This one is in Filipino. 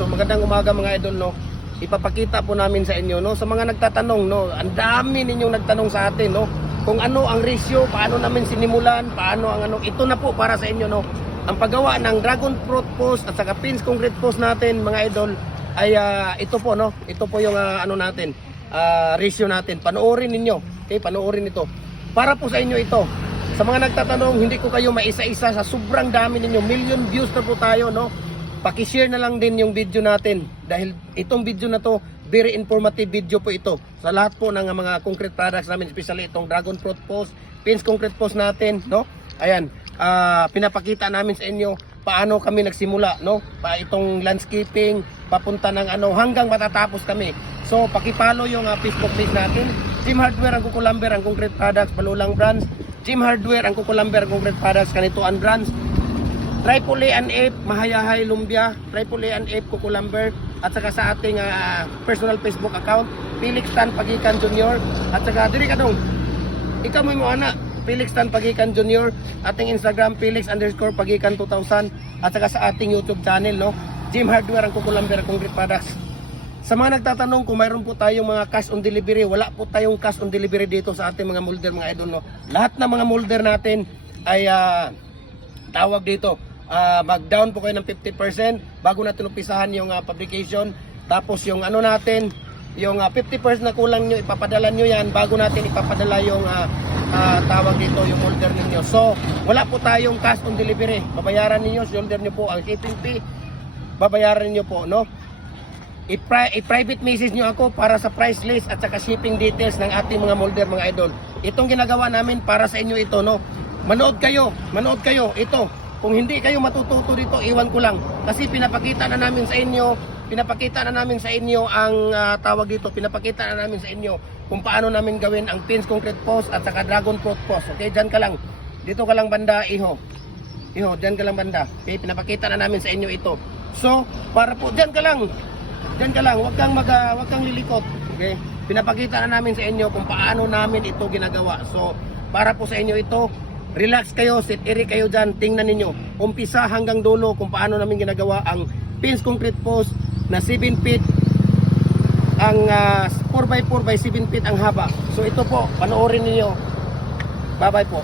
So magandang umaga mga idol, no. Ipapakita po namin sa inyo, no, sa mga nagtatanong, no. Ang dami ninyong nagtanong sa atin, no, kung ano ang ratio, paano namin sinimulan, paano ang ano. Ito na po para sa inyo, no. Ang paggawa ng dragon fruit post at saka pins concrete post natin mga idol ay ito po, no. Ito po yung ano natin, ratio natin. Panoorin ninyo. Okay, panoorin ito. Para po sa inyo ito. Sa mga nagtatanong, hindi ko kayo maisa-isa sa sobrang dami ninyo. Million views na po tayo, no. Paki-share na lang din yung video natin dahil itong video na to, very informative video po ito sa lahat po ng mga concrete products namin, especially itong dragon fruit post, pins concrete post natin, no. Ayan, pinapakita namin sa inyo paano kami nagsimula, no, itong landscaping papunta ng ano hanggang matatapos kami. So paki-follow yung Facebook page natin, Jim Hardware ang Kukulamber ang concrete products, Palulang brands, Jim Hardware ang Kukulamber ang concrete products, Kanituan brands, Triple A and F, Mahayahay Lumbia, Triple A and F, Kukulamber, at saka sa ating personal Facebook account, Felix Tan Pagikan Jr. At saka diri ka dong, ikaw mo anak, Felix Tan Pagikan Jr. Ating Instagram, Felix_Pagikan 2000. At saka sa ating YouTube channel, no, Jim Hardware ang Kukulamber Concrete Products. Sa mga nagtatanong kung mayroon po tayong mga cash on delivery, wala po tayong cash on delivery dito sa ating mga molder mga idol, no. Lahat ng mga molder natin ay tawag dito, mag-down po kayo ng 50% bago natin umpisahan yung fabrication. Tapos yung ano natin, yung 50% na kulang nyo, ipapadala nyo yan bago natin ipapadala yung tawag dito, yung molder ninyo. So, wala po tayong cash on delivery. Babayaran niyo, shoulder nyo po ang shipping fee, babayaran niyo po, no. I-private message nyo ako para sa price list at saka shipping details ng ating mga molder mga idol. Itong ginagawa namin para sa inyo ito, no. Manood kayo ito. Kung hindi kayo matututo dito, iwan ko lang. Kasi pinapakita na namin sa inyo ang tawag dito, pinapakita na namin sa inyo kung paano namin gawin ang pins concrete post at saka dragon fruit post. Okay, dyan ka lang. Dito ka lang banda, iho, dyan ka lang banda. Okay, pinapakita na namin sa inyo ito. So, para po, dyan ka lang, wag kang lilikot. Okay, pinapakita na namin sa inyo kung paano namin ito ginagawa. So, para po sa inyo ito, relax kayo, sit iri kayo dyan, tingnan ninyo umpisa hanggang dulo kung paano namin ginagawa ang pins concrete post na 7 feet ang 4x4 by 7 feet ang haba. So ito po, panoorin niyo. Bye bye po.